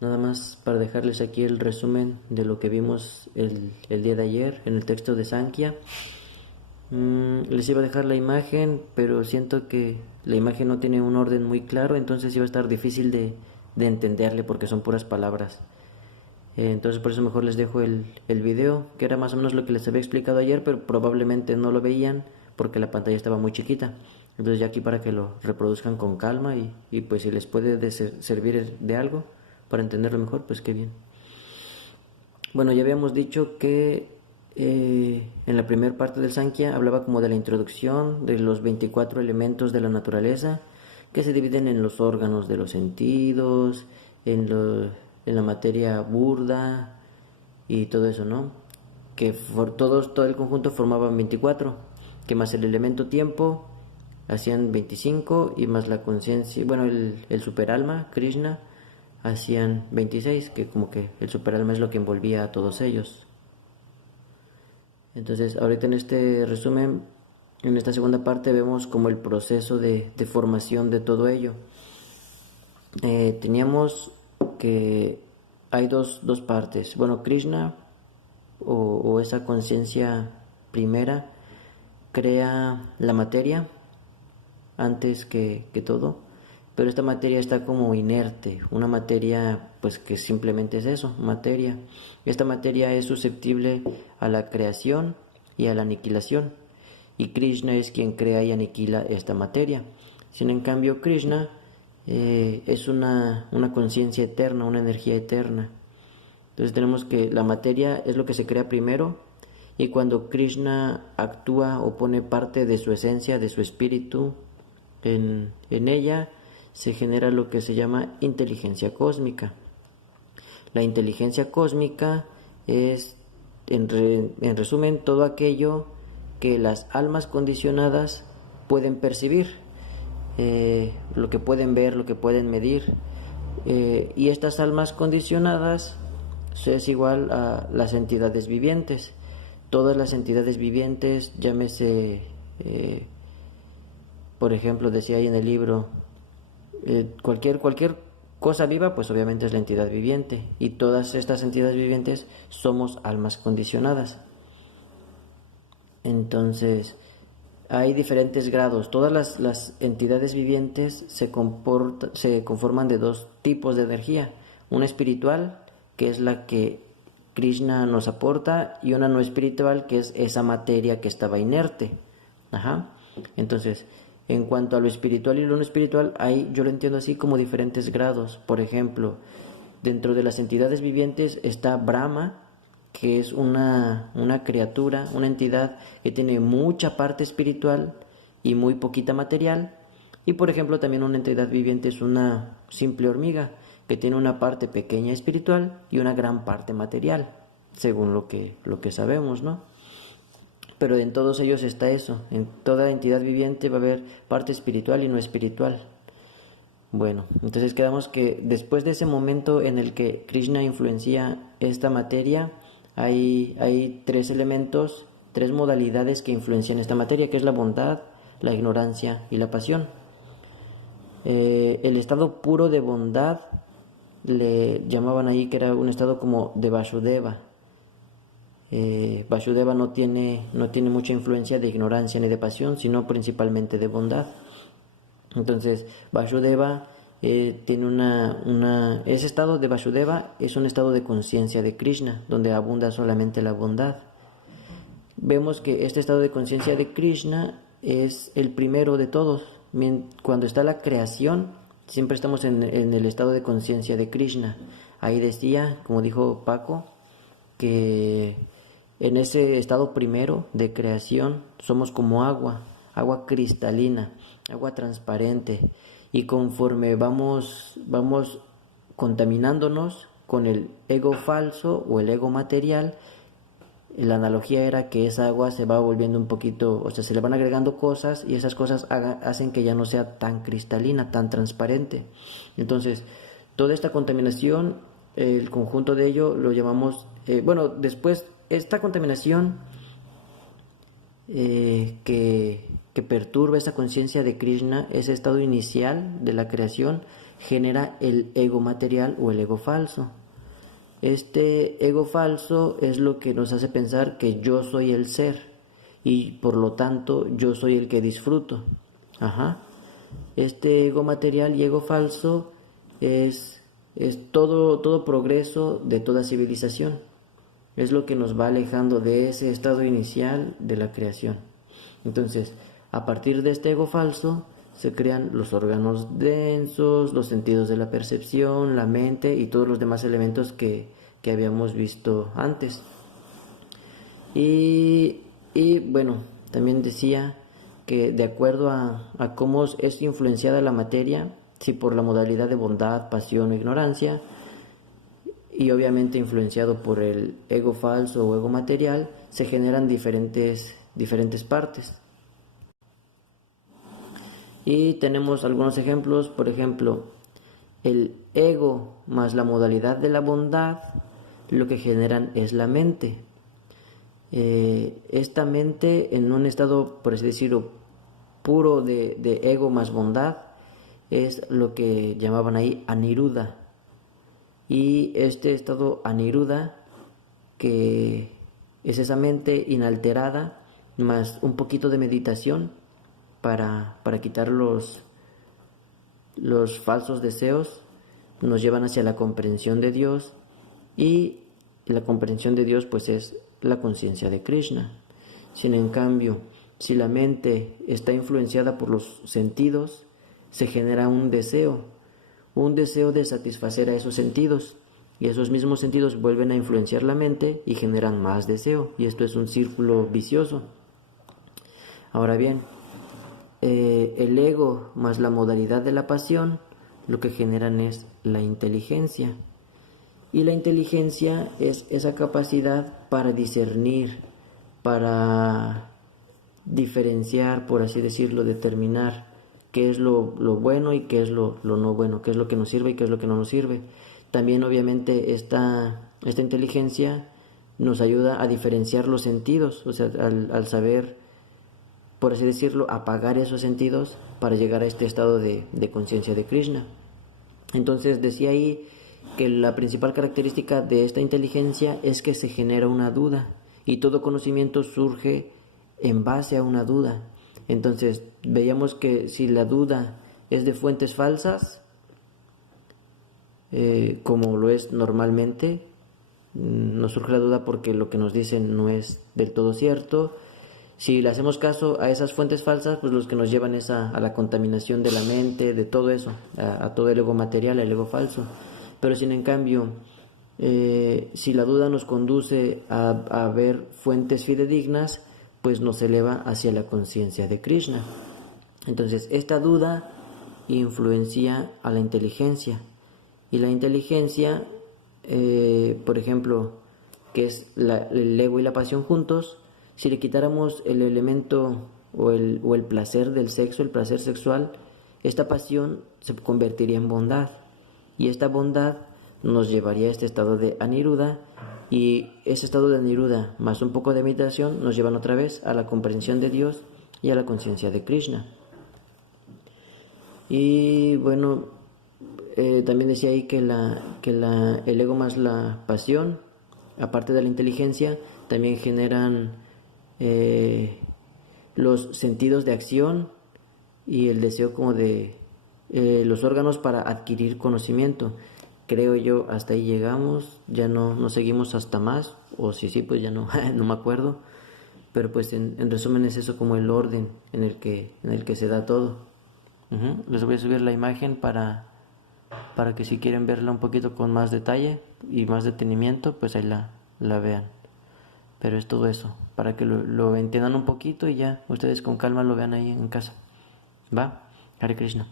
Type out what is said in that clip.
Nada más para dejarles aquí el resumen de lo que vimos el día de ayer en el texto de Sankhya. Les iba a dejar la imagen, pero siento que la imagen no tiene un orden muy claro, entonces iba a estar difícil de entenderle porque son puras palabras. Entonces por eso mejor les dejo el video, que era más o menos lo que les había explicado ayer, pero probablemente no lo veían porque la pantalla estaba muy chiquita. Entonces ya aquí para que lo reproduzcan con calma y pues si les puede servir de algo para entenderlo mejor, pues qué bien. Bueno, ya habíamos dicho que en la primera parte del Sankhya hablaba como de la introducción de los 24 elementos de la naturaleza que se dividen en los órganos de los sentidos, en la materia burda y todo eso, ¿no? Que todo el conjunto formaban 24, que más el elemento tiempo hacían 25 y más la conciencia, bueno, el superalma, Krishna, hacían 26, que como que el superalma es lo que envolvía a todos ellos. Entonces, ahorita en este resumen, en esta segunda parte, vemos como el proceso de formación de todo ello. Teníamos que hay dos partes. Bueno, Krishna o esa conciencia primera crea la materia antes que todo, pero esta materia está como inerte, una materia pues que simplemente es eso, materia. Esta materia es susceptible a la creación y a la aniquilación, y Krishna es quien crea y aniquila esta materia. Sin en cambio Krishna es una conciencia eterna, una energía eterna. Entonces tenemos que la materia es lo que se crea primero, y cuando Krishna actúa o pone parte de su esencia, de su espíritu en ella, se genera lo que se llama inteligencia cósmica. La inteligencia cósmica es, en resumen, todo aquello que las almas condicionadas pueden percibir, lo que pueden ver, lo que pueden medir. Y estas almas condicionadas es igual a las entidades vivientes. Todas las entidades vivientes, llámese, por ejemplo, decía ahí en el libro, cualquier cosa viva, pues obviamente es la entidad viviente, y todas estas entidades vivientes somos almas condicionadas. Entonces hay diferentes grados. Todas las entidades vivientes se conforman de dos tipos de energía: una espiritual, que es la que Krishna nos aporta, y una no espiritual, que es esa materia que estaba inerte. Entonces, en cuanto a lo espiritual y lo no espiritual, yo lo entiendo así como diferentes grados. Por ejemplo, dentro de las entidades vivientes está Brahma, que es una criatura, una entidad que tiene mucha parte espiritual y muy poquita material. Y por ejemplo, también una entidad viviente es una simple hormiga, que tiene una parte pequeña espiritual y una gran parte material, según lo que sabemos, ¿no? Pero en todos ellos está eso. En toda entidad viviente va a haber parte espiritual y no espiritual. Bueno, entonces quedamos que después de ese momento en el que Krishna influencia esta materia, hay tres elementos, tres modalidades que influencian esta materia, que es la bondad, la ignorancia y la pasión. El estado puro de bondad le llamaban ahí que era un estado como de Vasudeva. Vasudeva no tiene mucha influencia de ignorancia ni de pasión, sino principalmente de bondad. Entonces Vasudeva tiene ese estado de Vasudeva es un estado de conciencia de Krishna, donde abunda solamente la bondad. Vemos que este estado de conciencia de Krishna es el primero de todos. Cuando está la creación, siempre estamos en el estado de conciencia de Krishna. Ahí decía, como dijo Paco, que en ese estado primero de creación somos como agua cristalina, agua transparente, y conforme vamos contaminándonos con el ego falso o el ego material, la analogía era que esa agua se va volviendo un poquito, o sea, se le van agregando cosas y esas cosas hacen que ya no sea tan cristalina, tan transparente. Entonces, toda esta contaminación, el conjunto de ello lo llamamos, después esta contaminación que perturba esa conciencia de Krishna, ese estado inicial de la creación, genera el ego material o el ego falso. Este ego falso es lo que nos hace pensar que yo soy el ser y por lo tanto yo soy el que disfruto. Este ego material y ego falso es todo progreso de toda civilización. Es lo que nos va alejando de ese estado inicial de la creación. Entonces, a partir de este ego falso se crean los órganos densos, los sentidos de la percepción, la mente y todos los demás elementos que habíamos visto antes. Y bueno, también decía que de acuerdo a cómo es influenciada la materia, si por la modalidad de bondad, pasión o ignorancia, y obviamente influenciado por el ego falso o ego material, se generan diferentes partes. Y tenemos algunos ejemplos, por ejemplo, el ego más la modalidad de la bondad, lo que generan es la mente. Esta mente en un estado, por así decirlo, puro de ego más bondad, es lo que llamaban ahí aniruddha. Y este estado aniruddha, que es esa mente inalterada, más un poquito de meditación para quitar los falsos deseos, nos llevan hacia la comprensión de Dios, y la comprensión de Dios pues es la conciencia de Krishna. Sin en cambio, si la mente está influenciada por los sentidos, se genera un deseo de satisfacer a esos sentidos, y esos mismos sentidos vuelven a influenciar la mente y generan más deseo, y esto es un círculo vicioso. Ahora bien, el ego más la modalidad de la pasión, lo que generan es la inteligencia. Y la inteligencia es esa capacidad para discernir, para diferenciar, por así decirlo, determinar qué es lo bueno y qué es lo no bueno, qué es lo que nos sirve y qué es lo que no nos sirve. También obviamente esta inteligencia nos ayuda a diferenciar los sentidos, o sea, al saber, por así decirlo, apagar esos sentidos para llegar a este estado de conciencia de Krishna. Entonces decía ahí que la principal característica de esta inteligencia es que se genera una duda, y todo conocimiento surge en base a una duda. Entonces veíamos que si la duda es de fuentes falsas, como lo es normalmente, nos surge la duda porque lo que nos dicen no es del todo cierto. Si le hacemos caso a esas fuentes falsas, pues los que nos llevan es a la contaminación de la mente, de todo eso, a todo el ego material, el ego falso. Pero sin en cambio, si la duda nos conduce a ver fuentes fidedignas, pues nos eleva hacia la conciencia de Krishna. Entonces, esta duda influencia a la inteligencia. Y la inteligencia, por ejemplo, que es el ego y la pasión juntos, si le quitáramos el elemento o el placer del sexo, el placer sexual, esta pasión se convertiría en bondad. Y esta bondad nos llevaría a este estado de aniruddha, y ese estado de aniruddha más un poco de meditación nos llevan otra vez a la comprensión de Dios y a la conciencia de Krishna. Y bueno, también decía ahí que el ego más la pasión, aparte de la inteligencia, también generan los sentidos de acción y el deseo como de los órganos para adquirir conocimiento. Creo yo hasta ahí llegamos, ya no seguimos hasta más, o sí, pues ya no, no me acuerdo, pero pues en resumen es eso, como el orden en el que se da todo. Les voy a subir la imagen para que si quieren verla un poquito con más detalle y más detenimiento, pues ahí la vean. Pero es todo eso, para que lo entiendan un poquito y ya ustedes con calma lo vean ahí en casa. ¿Va? Hare Krishna.